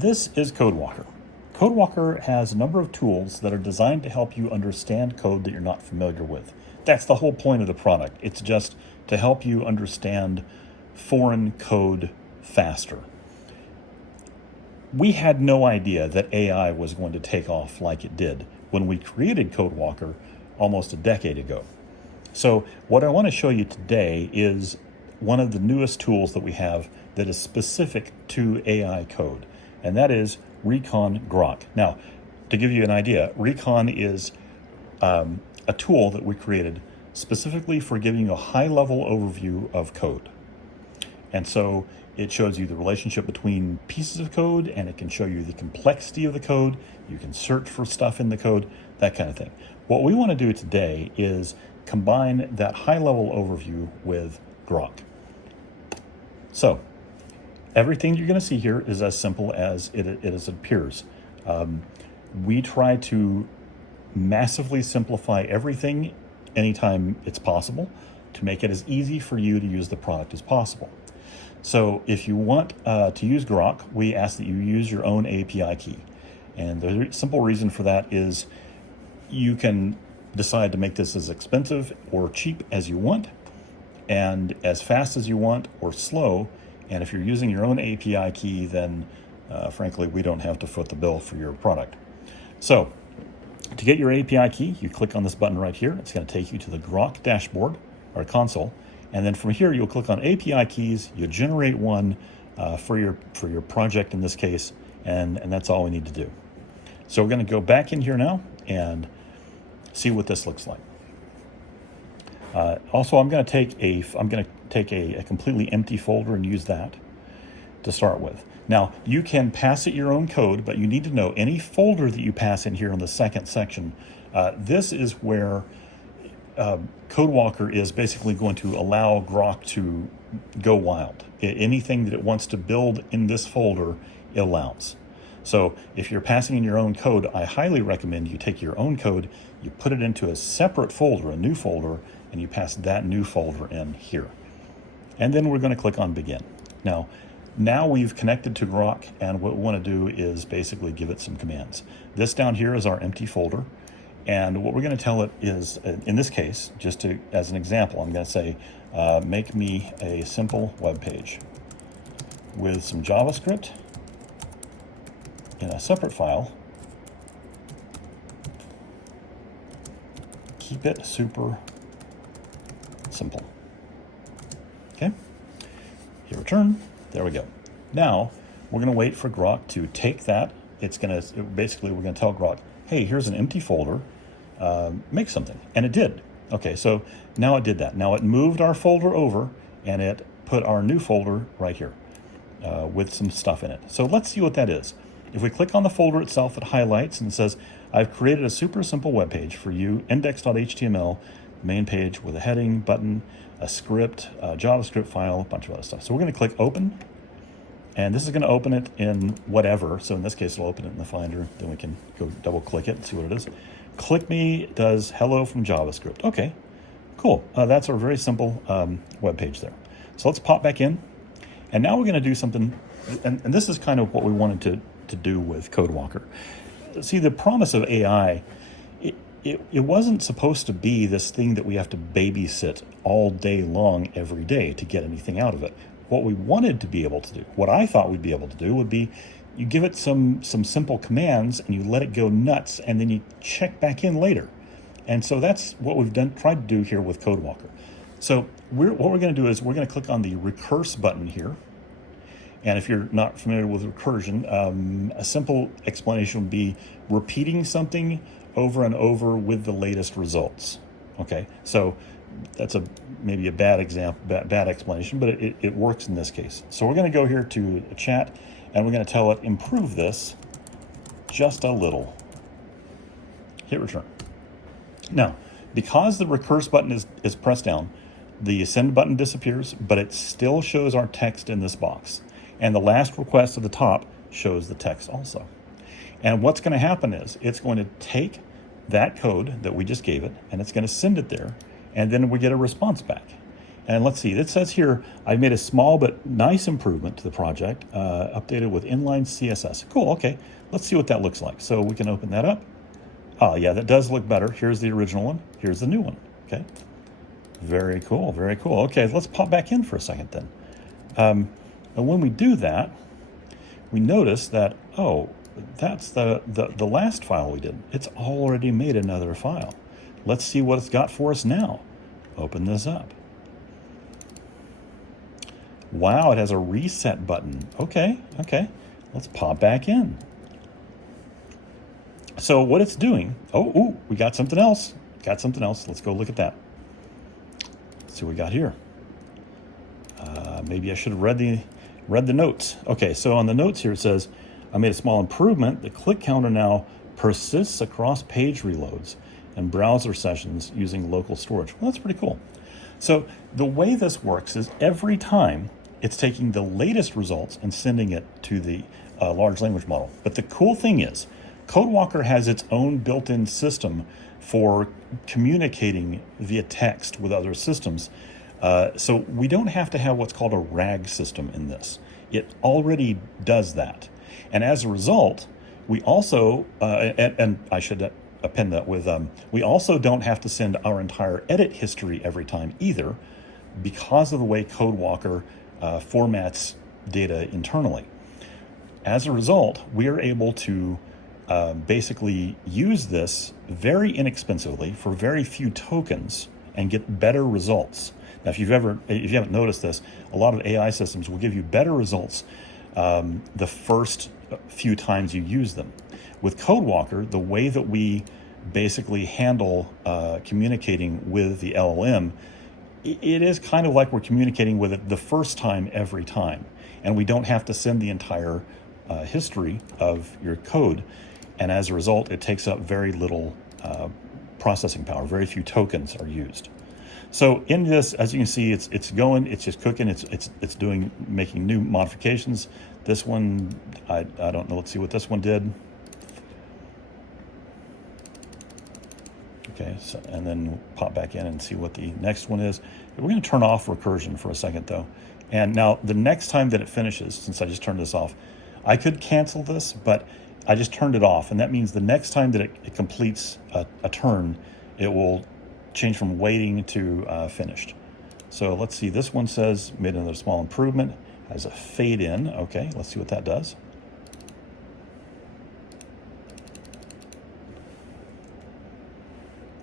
This is CodeWalker. CodeWalker has a number of tools that are designed to help you understand code that you're not familiar with. That's the whole point of the product. It's just to help you understand foreign code faster. We had no idea that AI was going to take off like it did when we created CodeWalker almost a decade ago. So what I want to show you today is one of the newest tools that we have that is specific to AI code, and that is Grok. Now, to give you an idea, Recon is a tool that we created specifically for giving you a high-level overview of code. And so it shows you the relationship between pieces of code, and it can show you the complexity of the code. You can search for stuff in the code, that kind of thing. What we want to do today is combine that high-level overview with Grok. So everything you're going to see here is as simple as it appears. We try to massively simplify everything anytime it's possible to make it as easy for you to use the product as possible. So if you want to use Grok, we ask that you use your own API key. And the simple reason for that is you can decide to make this as expensive or cheap as you want, and as fast as you want or slow. And if you're using your own API key, then frankly, we don't have to foot the bill for your product. So to get your API key, you click on this button right here. It's going to take you to the Grok dashboard or console. And then from here, you'll click on API keys. You generate one for your project in this case, and that's all we need to do. So we're going to go back in here now and see what this looks like. Also, I'm going to take a completely empty folder and use that to start with. Now, you can pass it your own code, but you need to know any folder that you pass in here in the second section. This is where CodeWalker is basically going to allow Grok to go wild. Anything that it wants to build in this folder, it allows. So if you're passing in your own code, I highly recommend you take your own code, you put it into a separate folder, a new folder, and you pass that new folder in here. And then we're going to click on Begin. Now we've connected to Grok, and what we want to do is basically give it some commands. This down here is our empty folder, and what we're going to tell it is, in this case, as an example, I'm going to say, make me a simple web page with some JavaScript in a separate file. Keep it super simple. Okay, hit return. There we go. Now we're going to wait for Grok to take that. We're going to tell Grok, hey, here's an empty folder. Make something, and it did. Okay, so now it did that. Now it moved our folder over, and it put our new folder right here with some stuff in it. So let's see what that is. If we click on the folder itself, it highlights and says, I've created a super simple web page for you, index.html, main page with a heading, button, a script, a JavaScript file, a bunch of other stuff. So we're going to click open, and this is going to open it in whatever. So in this case, it'll open it in the Finder. Then we can go double click it and see what it is. Click me does hello from JavaScript. Okay, cool. That's our very simple web page there. So let's pop back in, and now we're going to do something, and this is kind of what we wanted to do with CodeWalker. See, the promise of AI, it wasn't supposed to be this thing that we have to babysit all day long every day to get anything out of it. What we wanted to be able to do, what I thought we'd be able to do, would be you give it some simple commands and you let it go nuts, and then you check back in later. And so that's what we've tried to do here with CodeWalker. So what we're going to do is we're going to click on the recurse button here. And if you're not familiar with recursion, a simple explanation would be repeating something over and over with the latest results. Okay, so that's maybe a bad example, bad explanation, but it works in this case. So we're going to go here to chat, and we're going to tell it improve this just a little. Hit return. Now, because the recurse button is pressed down, the send button disappears, but it still shows our text in this box. And the last request at the top shows the text also. And what's going to happen is it's going to take that code that we just gave it, and it's going to send it there, and then we get a response back. And let's see, it says here, I've made a small but nice improvement to the project, updated with inline CSS. Cool, okay. Let's see what that looks like. So we can open that up. Oh yeah, that does look better. Here's the original one. Here's the new one, okay. Very cool, very cool. Okay, let's pop back in for a second then. And when we do that, we notice that, oh, that's the last file we did. It's already made another file. Let's see what it's got for us now. Open this up. Wow, it has a reset button. Okay, let's pop back in. So what it's doing, ooh, we got something else. Let's go look at that. Let's see what we got here. Maybe I should have read the notes. Okay, so on the notes here it says, I made a small improvement. The click counter now persists across page reloads and browser sessions using local storage. Well, that's pretty cool. So the way this works is every time it's taking the latest results and sending it to the large language model. But the cool thing is, CodeWalker has its own built-in system for communicating via text with other systems. So we don't have to have what's called a RAG system in this. It already does that. And as a result, we also, and I should append that with, we also don't have to send our entire edit history every time either, because of the way CodeWalker formats data internally. As a result, we are able to basically use this very inexpensively for very few tokens and get better results. Now, if you haven't noticed this, a lot of AI systems will give you better results the first few times you use them. With CodeWalker, the way that we basically handle communicating with the LLM, it is kind of like we're communicating with it the first time every time. And we don't have to send the entire history of your code. And as a result, it takes up very little processing power. Very few tokens are used. So in this, as you can see, it's going, it's just cooking, it's making new modifications. This one, I don't know. Let's see what this one did. Okay, so, and then we'll pop back in and see what the next one is. We're going to turn off recursion for a second though. And now the next time that it finishes, since I just turned this off, I could cancel this, but I just turned it off. And that means the next time that it completes a turn, it will change from waiting to finished. So let's see, this one says made another small improvement, has a fade in. Okay, let's see what that does.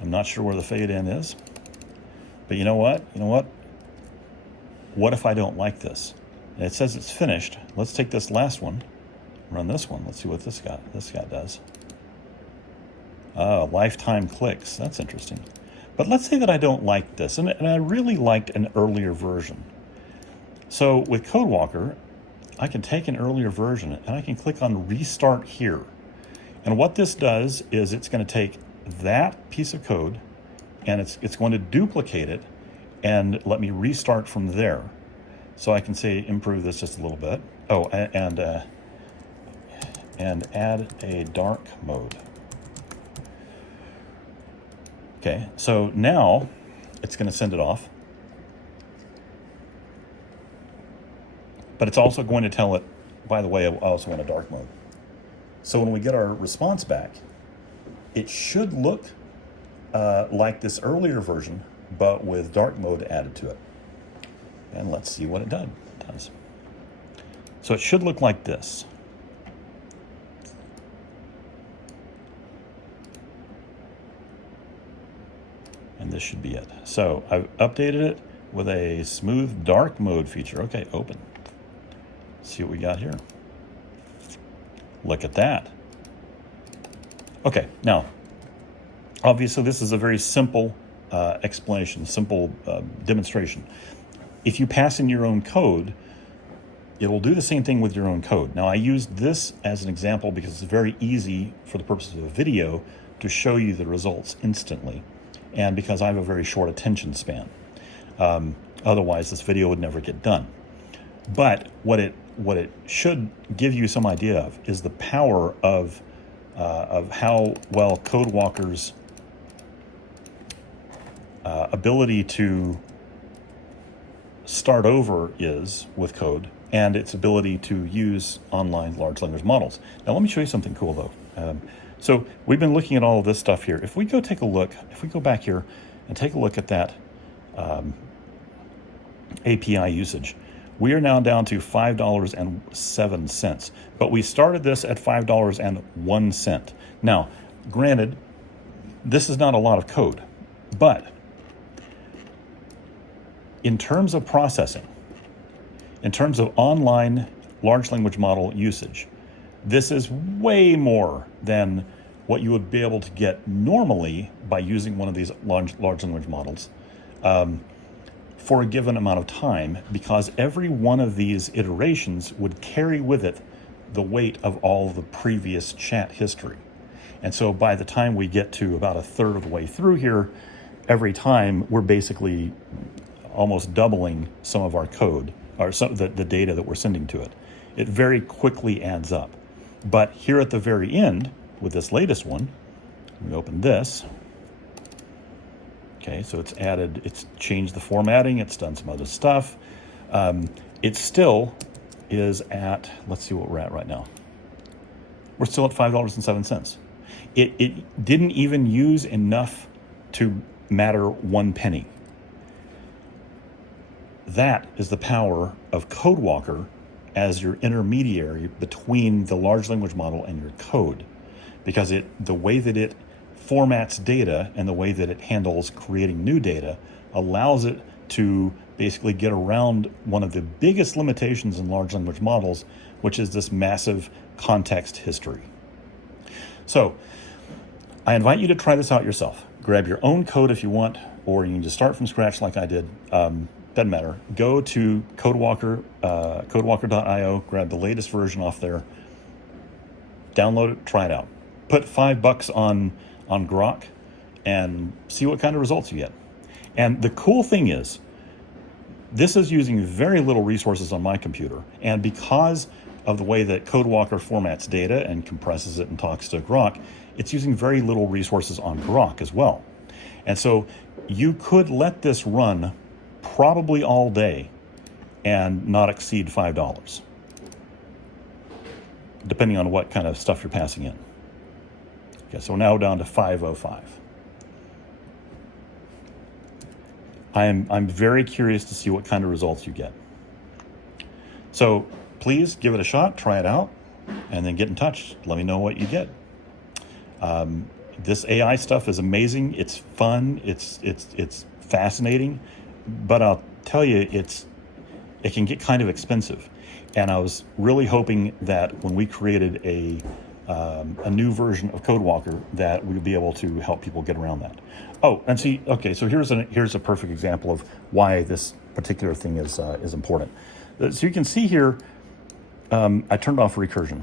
I'm not sure where the fade in is, but you know what? What if I don't like this? And it says it's finished. Let's take this last one, run this one. Let's see what this guy does. Lifetime clicks. That's interesting. But let's say that I don't like this, and I really liked an earlier version. So with CodeWalker, I can take an earlier version and I can click on Restart Here. And what this does is it's going to take that piece of code and it's going to duplicate it and let me restart from there. So I can say improve this just a little bit. Oh, and add a dark mode. Okay, so now it's going to send it off. But it's also going to tell it, by the way, I also want a dark mode. So when we get our response back, it should look like this earlier version, but with dark mode added to it. And let's see what it does. So it should look like this. And this should be it. So I've updated it with a smooth dark mode feature. Okay, open. See what we got here. Look at that. Okay, now, obviously this is a very simple explanation, simple demonstration. If you pass in your own code, it will do the same thing with your own code. Now, I used this as an example because it's very easy for the purposes of a video to show you the results instantly, and because I have a very short attention span. Otherwise, this video would never get done. But what it should give you some idea of is the power of how well CodeWalker's ability to start over is with code and its ability to use online large language models. Now, let me show you something cool, though. So we've been looking at all of this stuff here. If we go take a look, if we go back here and take a look at that API usage, we are now down to $5.07, but we started this at $5.01. Now, granted, this is not a lot of code, but in terms of processing, in terms of online large language model usage, this is way more than what you would be able to get normally by using one of these large language models for a given amount of time, because every one of these iterations would carry with it the weight of all the previous chat history. And so by the time we get to about a third of the way through here, every time we're basically almost doubling some of our code, or some the data that we're sending to it. It very quickly adds up. But here at the very end, with this latest one, we open this. Okay, so it's added, it's changed the formatting, it's done some other stuff. It still is at, let's see what we're at right now. We're still at $5.07. It didn't even use enough to matter 1 penny. That is the power of CodeWalker as your intermediary between the large language model and your code, because the way that it formats data and the way that it handles creating new data allows it to basically get around one of the biggest limitations in large language models, which is this massive context history. So I invite you to try this out yourself. Grab your own code if you want, or you can just start from scratch like I did. Doesn't matter. Go to CodeWalker, codewalker.io, grab the latest version off there, download it, try it out. Put $5 on Grok and see what kind of results you get. And the cool thing is, this is using very little resources on my computer. And because of the way that CodeWalker formats data and compresses it and talks to Grok, it's using very little resources on Grok as well. And so you could let this run probably all day and not exceed $5, depending on what kind of stuff you're passing in. Okay, so we're now down to 505. I'm very curious to see what kind of results you get. So please give it a shot, try it out, and then get in touch. Let me know what you get. This AI stuff is amazing. It's fun. It's fascinating. But I'll tell you, it can get kind of expensive. And I was really hoping that when we created a new version of CodeWalker, that we would be able to help people get around that. Oh, and see, okay, so here's a perfect example of why this particular thing is important. So you can see here, I turned off recursion.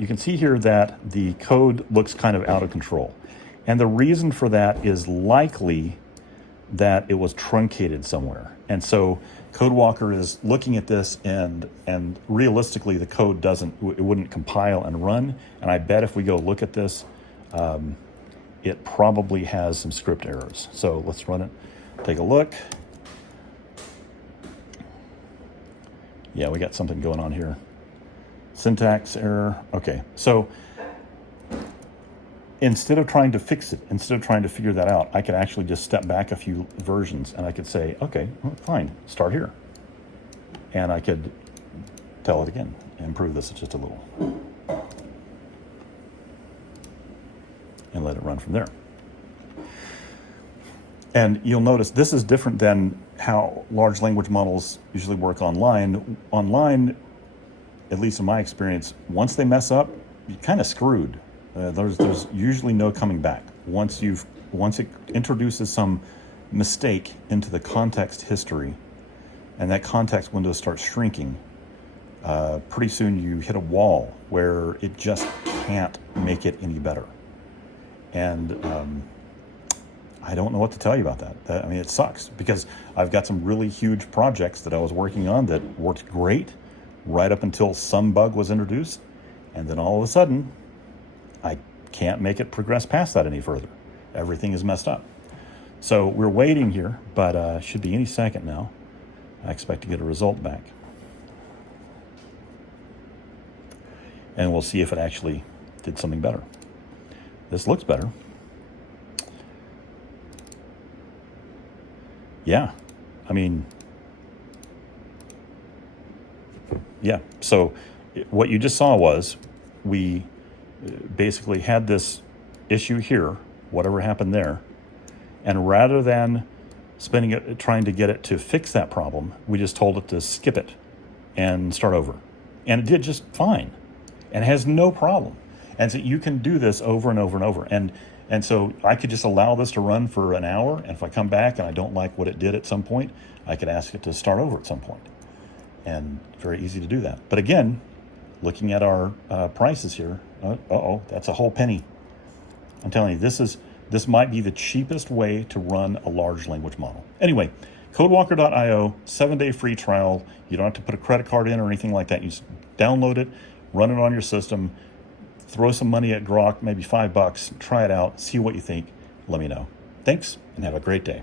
You can see here that the code looks kind of out of control. And the reason for that is likely that it was truncated somewhere. And so CodeWalker is looking at this, and realistically the code wouldn't compile and run. And I bet if we go look at this, it probably has some script errors. So let's run it, take a look. Yeah, we got something going on here. Syntax error. Okay, so instead of trying to fix it, instead of trying to figure that out, I could actually just step back a few versions and I could say, okay, well, fine, start here. And I could tell it again, improve this just a little. And let it run from there. And you'll notice this is different than how large language models usually work online. Online, at least in my experience, once they mess up, you're kind of screwed. There's usually no coming back. Once it introduces some mistake into the context history, and that context window starts shrinking, pretty soon you hit a wall where it just can't make it any better. And I don't know what to tell you about that. I mean, it sucks because I've got some really huge projects that I was working on that worked great right up until some bug was introduced, and then all of a sudden, I can't make it progress past that any further. Everything is messed up. So we're waiting here, but should be any second now. I expect to get a result back. And we'll see if it actually did something better. This looks better. Yeah, I mean, yeah. So what you just saw was we basically had this issue here, whatever happened there, and rather than spending it trying to get it to fix that problem, we just told it to skip it and start over. And it did just fine and has no problem. And so you can do this over and over and over. And so I could just allow this to run for an hour, and if I come back and I don't like what it did at some point, I could ask it to start over at some point. And very easy to do that. But again, looking at our prices here, that's a whole penny. I'm telling you, this might be the cheapest way to run a large language model. Anyway, CodeWalker.io, 7-day free trial. You don't have to put a credit card in or anything like that. You just download it, run it on your system, throw some money at Grok, maybe $5, try it out, see what you think, let me know. Thanks, and have a great day.